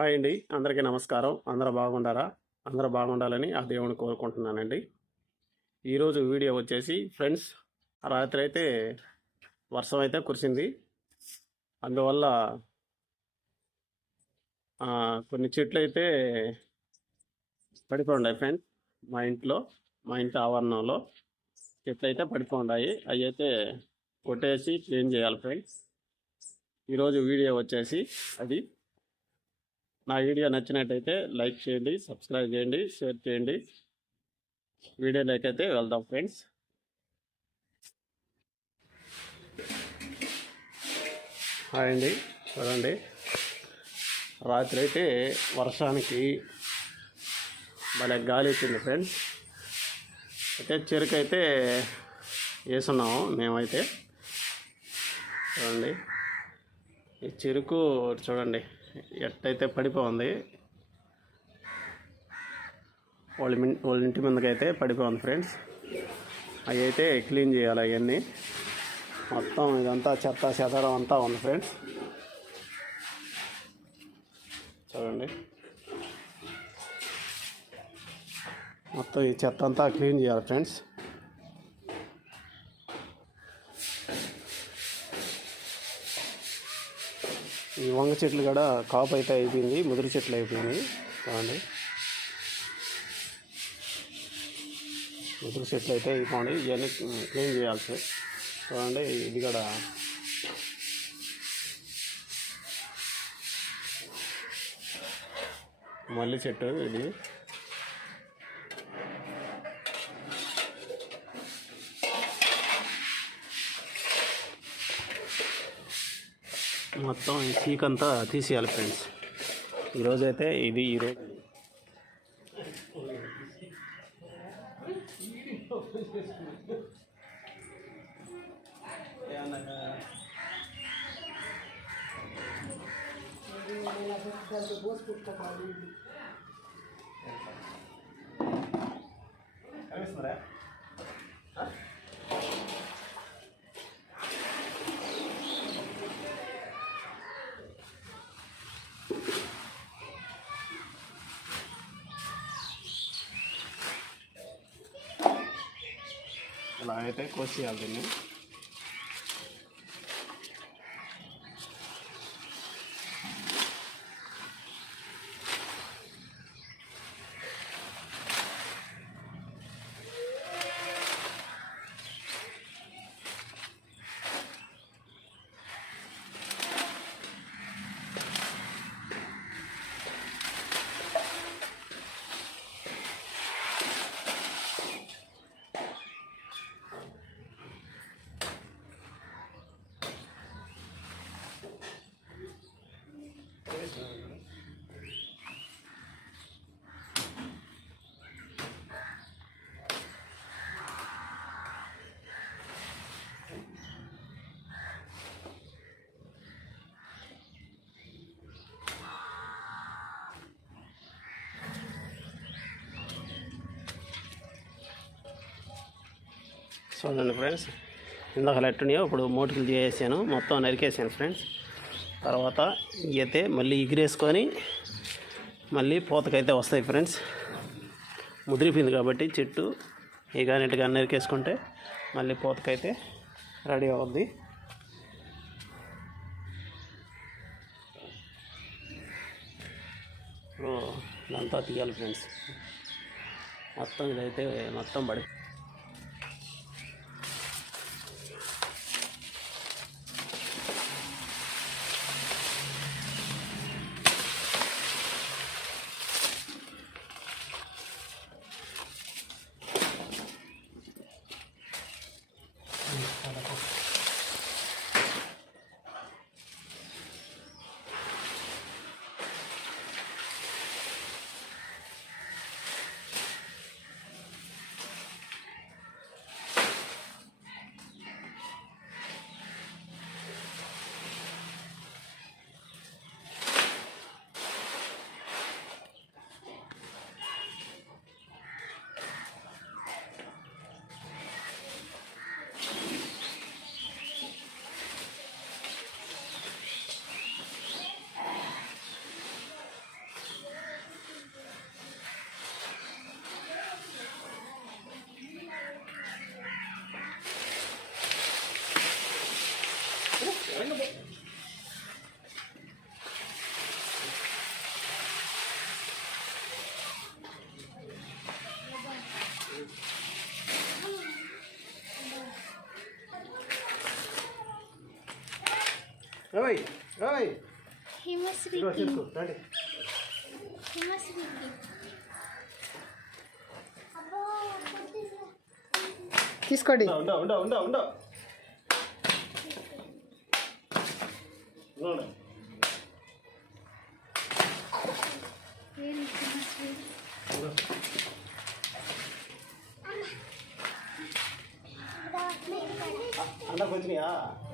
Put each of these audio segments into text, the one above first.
Hi అండి. అందరికీ నమస్కారం. అందరూ బాగుండారా అందరూ బాగుండాలని ఆ దేవుని కోరుకుంటున్నానండి. ఈరోజు వీడియో వచ్చేసి ఫ్రెండ్స్ రాత్రి అయితే వర్షం అయితే కురిసింది. అందువల్ల కొన్ని చెట్లు అయితే పడిపోయి ఫ్రెండ్స్ మా ఇంట్లో మా ఇంటి ఆవరణంలో. చెట్లు అయితే పడిపోయి అవి అయితే కొట్టేసి క్లీన్ చేయాలి ఫ్రెండ్స్. ఈరోజు వీడియో వచ్చేసి అది నా వీడియో నచ్చినట్టయితే లైక్ చేయండి సబ్స్క్రైబ్ చేయండి షేర్ చేయండి. వీడియోలోకి అయితే వెళ్దాం ఫ్రెండ్స్. హాయ్ అండి చూడండి. రాత్రి అయితే వర్షానికి భలే గాలి వచ్చింది ఫ్రెండ్స్. అయితే చెరుకు అయితే వేసున్నాము మేమైతే. చూడండి. ఈ చెరుకు చూడండి. ఎట్టయితే పడిపోయింది వాళ్ళ మిన్ వాళ్ళ ఇంటి ముందుకైతే పడిపోయింది ఫ్రెండ్స్. అవి అయితే క్లీన్ చేయాలి అవన్నీ మొత్తం ఇదంతా చెత్త చెదరం అంతా ఉంది ఫ్రెండ్స్. చూడండి. మొత్తం ఈ చెత్త అంతా క్లీన్ చేయాలి ఫ్రెండ్స్. ఈ వంగ చెట్లు కూడా కాపు అయితే అయిపోయింది ముదురు చెట్లు అయిపోయింది చూడండి. ముదురు చెట్లు అయితే అయిపోండి ఇవన్నీ క్లీన్ చేయాల్సి. చూడండి ఇది కూడా. మల్లి చెట్టు ఇది. మొత్తం ఈ చీకంతా తీసేయాలి ఫ్రెండ్స్ ఈరోజు అయితే ఇది ఈరోజు. ఇలా कोसी आगे में। చూడండి ఫ్రెండ్స్ ఇందాక ఉన్నాయో ఇప్పుడు మోటికలు తీసేసాను మొత్తం నరికేసాను ఫ్రెండ్స్. తర్వాత అయితే మళ్ళీ ఎగిరేసుకొని మళ్ళీ పూతకైతే వస్తాయి ఫ్రెండ్స్. ముదిరిపోయింది కాబట్టి చెట్టు ఇక నీట్గా నరికేసుకుంటే మళ్ళీ పూతకైతే రెడీ అవుద్ది. ఇప్పుడు ఇదంతా తీయాలి ఫ్రెండ్స్. మొత్తం ఇదైతే మొత్తం పడి ఓయ్ ఓయ్ హిమశ్రీ ఇదిగో చేసుకో రండి హిమశ్రీ తీసుకోండి. ఉండ ఉండ ఉండ ఉండ ఉండ. పేరు హిమశ్రీ? అండకు వచ్చినాయా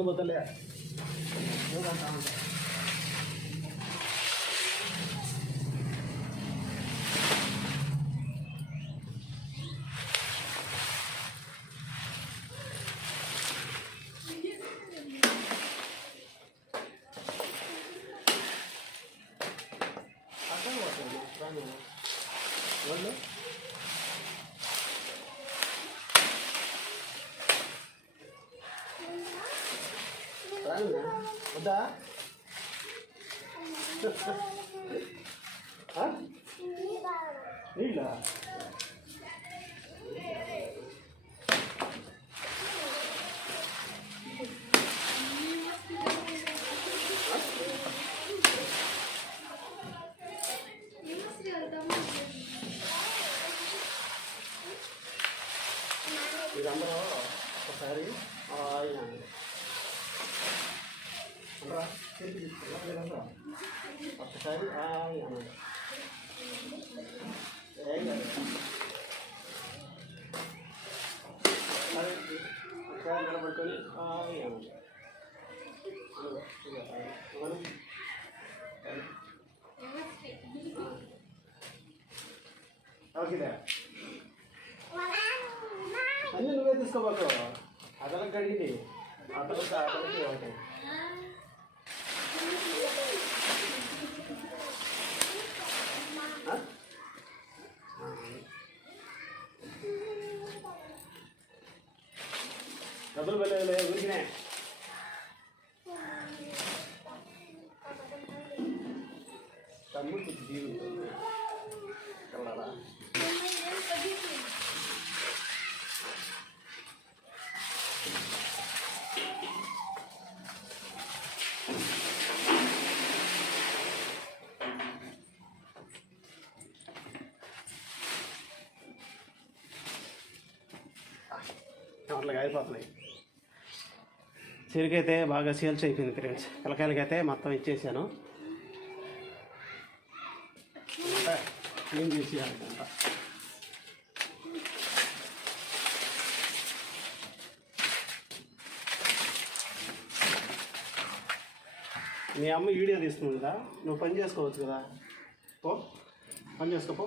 दो बोतल है Bueno. Да. ఒక్కసారి హాయ్ అనండి. ఏం కాదు. మరి ఒకసారి నిలబడుకొని హాయ్ అనండి. ఓకేదా అన్నీ నువ్వే తీసుకోబాకు అదలకు కడిగి అతను ఒకటి చెరుకైతే బాగా సేల్స్ అయిపోయింది ఫ్రెండ్స్. పిల్లకాయలకైతే మొత్తం ఇచ్చేసాను. ఏం చేసేయాలంట మీ అమ్మ వీడియో తీస్తుంది కదా నువ్వు పని చేసుకోవచ్చు కదా. పో పని చేసుకోపో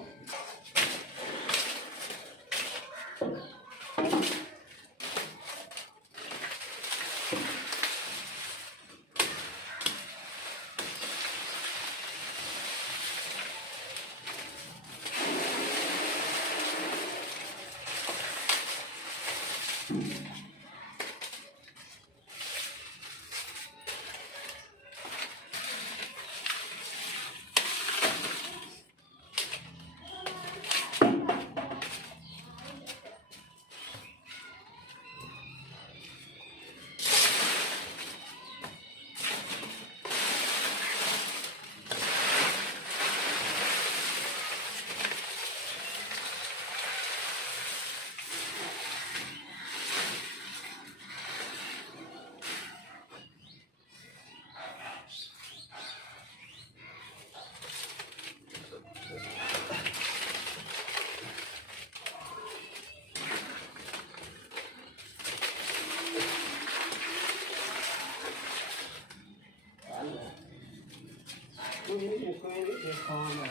ముక్కు విని ముక్కు విని చేసుకోవాలి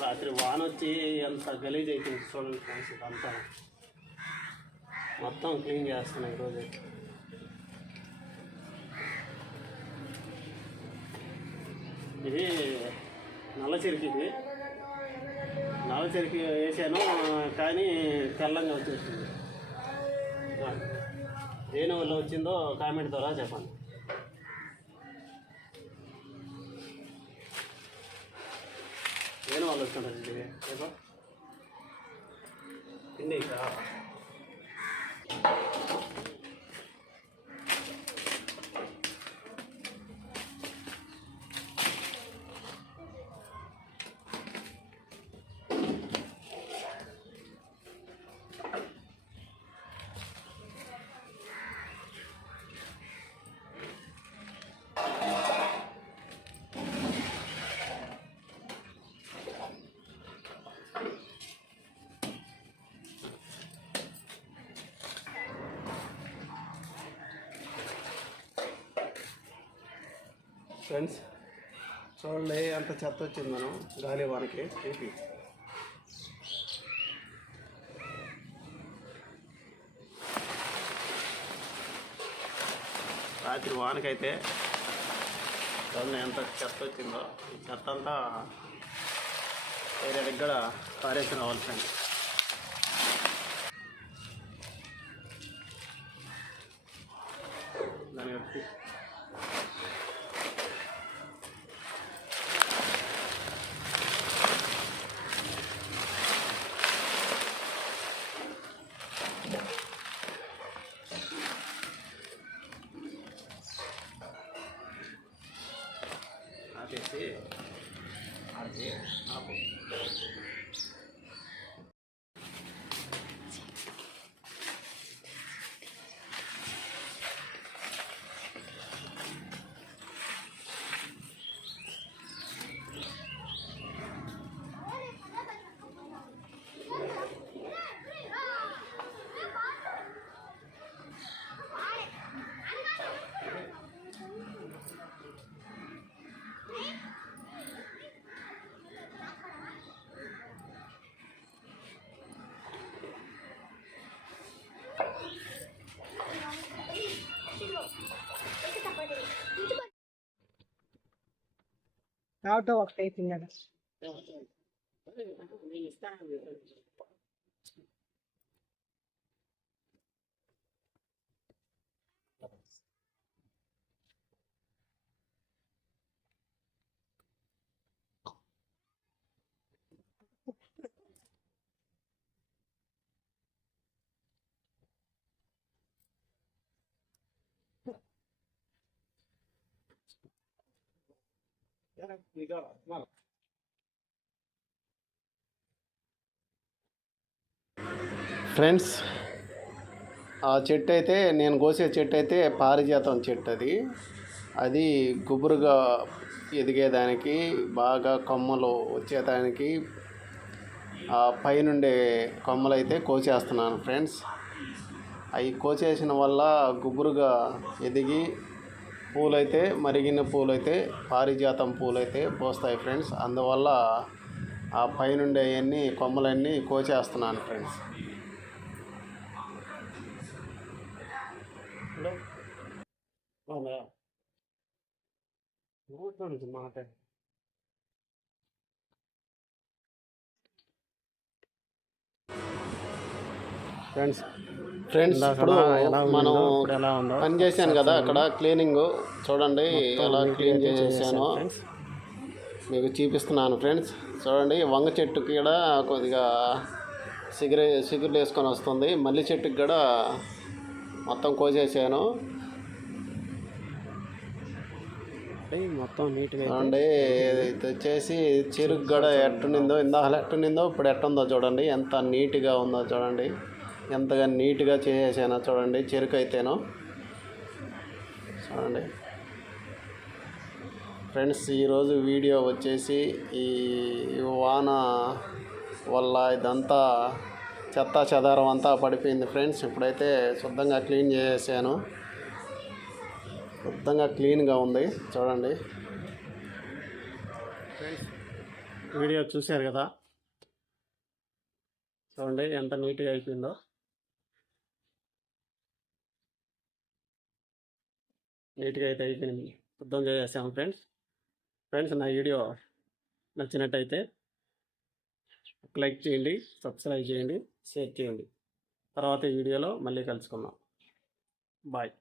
రాత్రి వాన వచ్చి ఎంత గలీజ్ అయిపోయింది చూడండి ఫ్రెండ్స్ ఇదంతా మొత్తం క్లీన్ చేస్తున్నాయి ఈరోజు ఇది నల్ల చెరికి ఇది. నల్ల చెరికి వేసాను కానీ తెల్లంగా వచ్చేసింది. దేని వల్ల వచ్చిందో కామెంట్ ద్వారా చెప్పండి. దేని వల్ల వచ్చింటుంది ఇది? ఫ్రెండ్స్ చూడండి ఎంత చెత్త వచ్చింది మనం. గాలి వానకి ఏపీ. రాత్రి వానకైతే చూడండి ఎంత చెత్త వచ్చిందో. ఈ చెత్త అంతా వేరే దగ్గర పారేసి రావాలి ఫ్రెండ్స్ É, tá bom. ఆటో ఒకటి అయిపోయింది కదా ఫ్రెండ్స్ ఆ చెట్టు అయితే నేను కోసే చెట్టు అయితే పారిజాతం చెట్టు అది అది గుబురుగా ఎదిగేదానికి బాగా కొమ్మలు వచ్చేదానికి ఆ పైనుండే కొమ్మలు అయితే కోసేస్తున్నాను ఫ్రెండ్స్. అవి కోసేసిన వల్ల గుబురుగా ఎదిగి పూలైతే మరిగిన పూలైతే పారిజాతం పూలైతే పోస్తాయి ఫ్రెండ్స్. అందువల్ల ఆ పైనుండే అవన్నీ కొమ్మలన్నీ కోసేస్తున్నాను ఫ్రెండ్స్. మాట. ఫ్రెండ్స్ ఫ్రెండ్స్ ఇప్పుడు మనం పని చేశాను కదా అక్కడ క్లీనింగ్ చూడండి ఎలా క్లీన్ చేసేసాను మీకు చూపిస్తున్నాను ఫ్రెండ్స్ చూడండి వంగ చెట్టుకి కూడా కొద్దిగా సిగరే సిగురు వేసుకొని వస్తుంది. మల్లి చెట్టుకి కూడా మొత్తం కోసేసాను. మొత్తం నీట్గా చూడండి ఇది వచ్చేసి చెరుకు గడ ఎట్టునిందో ఇందాక ఎట్టునిందో ఇప్పుడు ఎట్టుందో చూడండి ఎంత నీట్గా ఉందో చూడండి. ఎంతగా నీట్గా చేసేసానో చూడండి చెరుకు అయితేను చూడండి. ఫ్రెండ్స్ ఈరోజు వీడియో వచ్చేసి ఈ వాన వల్ల ఇదంతా చెత్త చెదారం అంతా పడిపోయింది ఫ్రెండ్స్. ఇప్పుడైతే శుద్ధంగా క్లీన్ చేసేసాను. శుద్ధంగా క్లీన్గా ఉంది. చూడండి. వీడియో చూశారు కదా? చూడండి ఎంత నీట్గా అయిపోయిందో. నీట్గా అయితే అయిపోయింది శుద్ధం చేసేసాము ఫ్రెండ్స్. ఫ్రెండ్స్ నా వీడియో నచ్చినట్టయితే లైక్ చేయండి సబ్స్క్రైబ్ చేయండి షేర్ చేయండి. తర్వాత వీడియోలో మళ్ళీ కలుసుకుందాం. బాయ్.